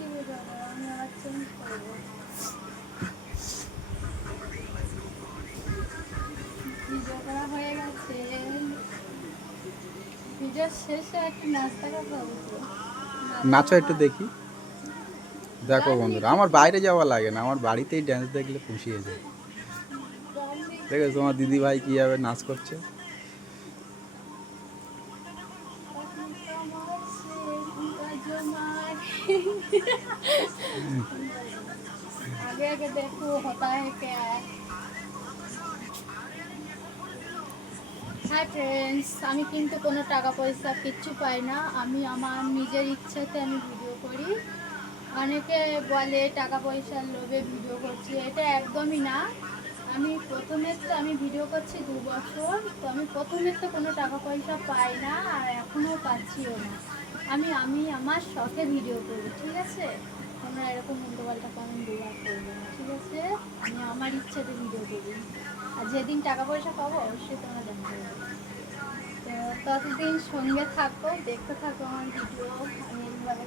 কি ভিডিও করবো? আমি আবার চেঞ্জ করবো। ভিডিও করা হয়ে গেছে। ভিডিও শেষে একটু নাস্তা কথা বলবো। নাচো একটু দেখি। দেখো বন্ধুরা, আমার বাইরে যাওয়া লাগে না, আমার বাড়িতেই ড্যান্স দেখলে খুশি হয়ে যায়। দেখো তোমার দিদি ভাই কীভাবে নাচ করছে। आगे आगे देखो होता है क्या। হাই ফ্রেন্ডস, আমি কিন্তু কোনো টাকা পয়সা কিচ্ছু পাই না। আমি আমার নিজের ইচ্ছাতে আমি ভিডিও করি। অনেকে বলে টাকা পয়সার লোভে ভিডিও করছি, এটা একদমই না। আমি ভিডিও করছি 2 বছর, তো আমি প্রথমের তো কোনো টাকা পয়সা পাই না, আর এখনও পাচ্ছিও না। আমি আমার শখে ভিডিও করি, ঠিক আছে? তোমরা এরকম উল্টোপাল্টা কমেন্ট দেওয়া করবে না, ঠিক আছে? আমি আমার ইচ্ছাতে ভিডিও করি, আর যেদিন টাকা পয়সা পাবো অবশ্যই তোমরা জানতে পারবে। তো ততদিন সঙ্গে থাকো, দেখতে থাকো আমার ভিডিও। আমি এইভাবে